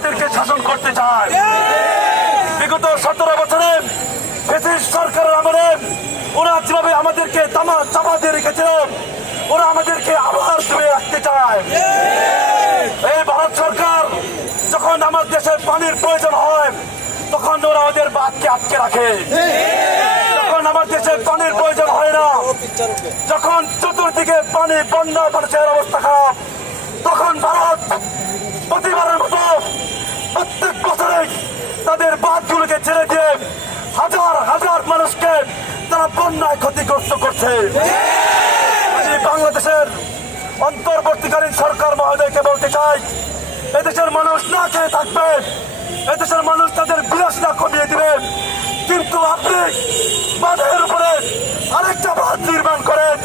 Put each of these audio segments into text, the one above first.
আমাদেরকে শাসন করতে চায়। বিগত 17 বছরে ফ্যাসিস্ট সরকারের আমলে ওরা যেভাবে আমাদেরকে চাপা দিয়ে রেখেছিল, ওরা আমাদেরকে আবার ধরে রাখতে চায়। এই ভারত সরকার যখন আমার দেশের পানির প্রয়োজন হয় তখন ওরা ওদের বাদকে আটকে রাখে। যখন আমার দেশের পানির প্রয়োজন হয় না, যখন চতুর্দিকে পানি বন্যা মানুষের অবস্থা খারাপ, তখন ভারত প্রতিবারের মতো প্রত্যেক বছরে তাদের বাঁধগুলোকে ছেড়ে দিয়ে হাজার হাজার মানুষকে তারা বন্যায় ক্ষতিগ্রস্ত করছে। বাংলাদেশের অন্তর্বর্তীকালীন সরকার মহোদয়কে বলতে চাই, এদেশের মানুষ না খেয়ে থাকবে, এদেশের মানুষ তাদের বিলাসিতা কমিয়ে দিবে, কিন্তু আপনি বাঁধের উপরে আরেকটা বাঁধ নির্মাণ করেন,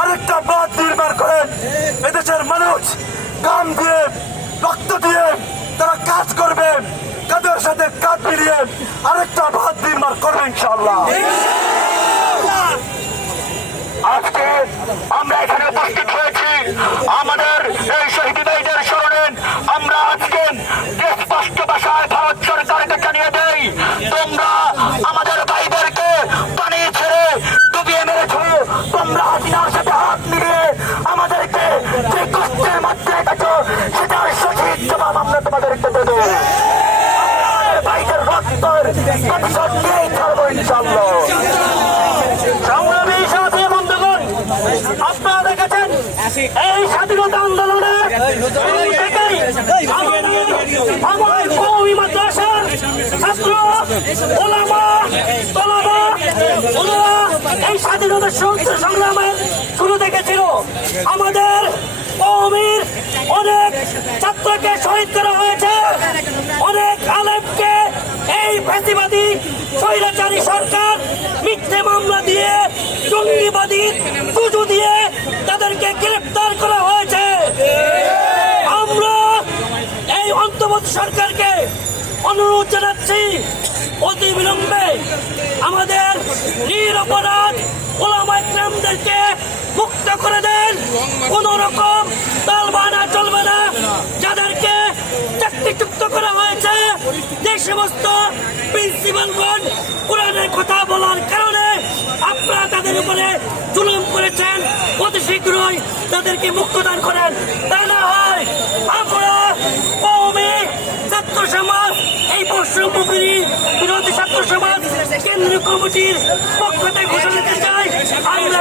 আরেকটা বাঁধ নির্মাণ করেন। এদেশের মানুষ গাম দিয়ে রক্ত দিয়ে তারা কাজ করবে, কাদের সাথে কাজ মিলিয়ে আরেকটা বাঁধ নির্মাণ করবে ইনশাআল্লাহ। আজকে আমরা এখানে উপস্থিত হয়েছি আমাদের এই শহীদ ভাইদের স্মরণে। আমরা আজকে স্পষ্ট ভাষায় ভারত সরকারকে জানিয়ে দেই, তোমরা আমাদের ভাইদেরকে পানি ছেড়ে ডুবিয়ে মেরেছ, তোমরা হাসিনার সাথে হাত মিলিয়ে আমাদেরকে যে কষ্টের মধ্যে রেখেছো সেটার সঠিক জবাব আমরা তোমাদেরকে দেবো। ভাইদের রক্তের প্রতিশোধ নিয়েই ছাড়বো ইনশাআল্লাহ। সংগ্রামী সাথী বন্ধুগণ, আপনারা দেখেছেন এই স্বাধীনতা আন্দোলনে আমার কওমি মাদ্রাসার ছাত্র ওলামা তলাবা ওনারা এই স্বাধীনতা সংগ্রামের শুরু দেখেছিল। আমাদের কওমির অনেক ছাত্রকে শহীদ করা হয়েছে, অনেক আলেমকে এই ফ্যাসিবাদী স্বৈরাচারী সরকার মিথ্যে মামলা দিয়ে জঙ্গিবাদীর পুজো দিয়ে তাদেরকে গ্রেফতার করা হয়েছে। আমরা এই অন্তর্বর্তী সরকারকে অনুরোধ জানাচ্ছি, অতি বিলম্বে আমাদের নিরপরাধ ওলামা ইকরামদেরকে মুক্ত করে দেন। কোন রকম তালবানা চলবে না। যাদেরকে চাকরিচ্যুত করা হয়েছে, যে সমস্ত প্রিন্সিপালগণ কোরআনের কথা বলার কারণে আপনারা তাদের উপরে জুলুম করেছেন, অতি শীঘ্রই তাদেরকে মুক্তদান করেন। তা না হয় আমরা কওমি ছাত্র সমাজ, এই বৈষম্য বিরোধী ছাত্র সমাজ কেন্দ্রীয় কমিটির পক্ষ থেকে ঘোষণা দিতে চাই, আমরা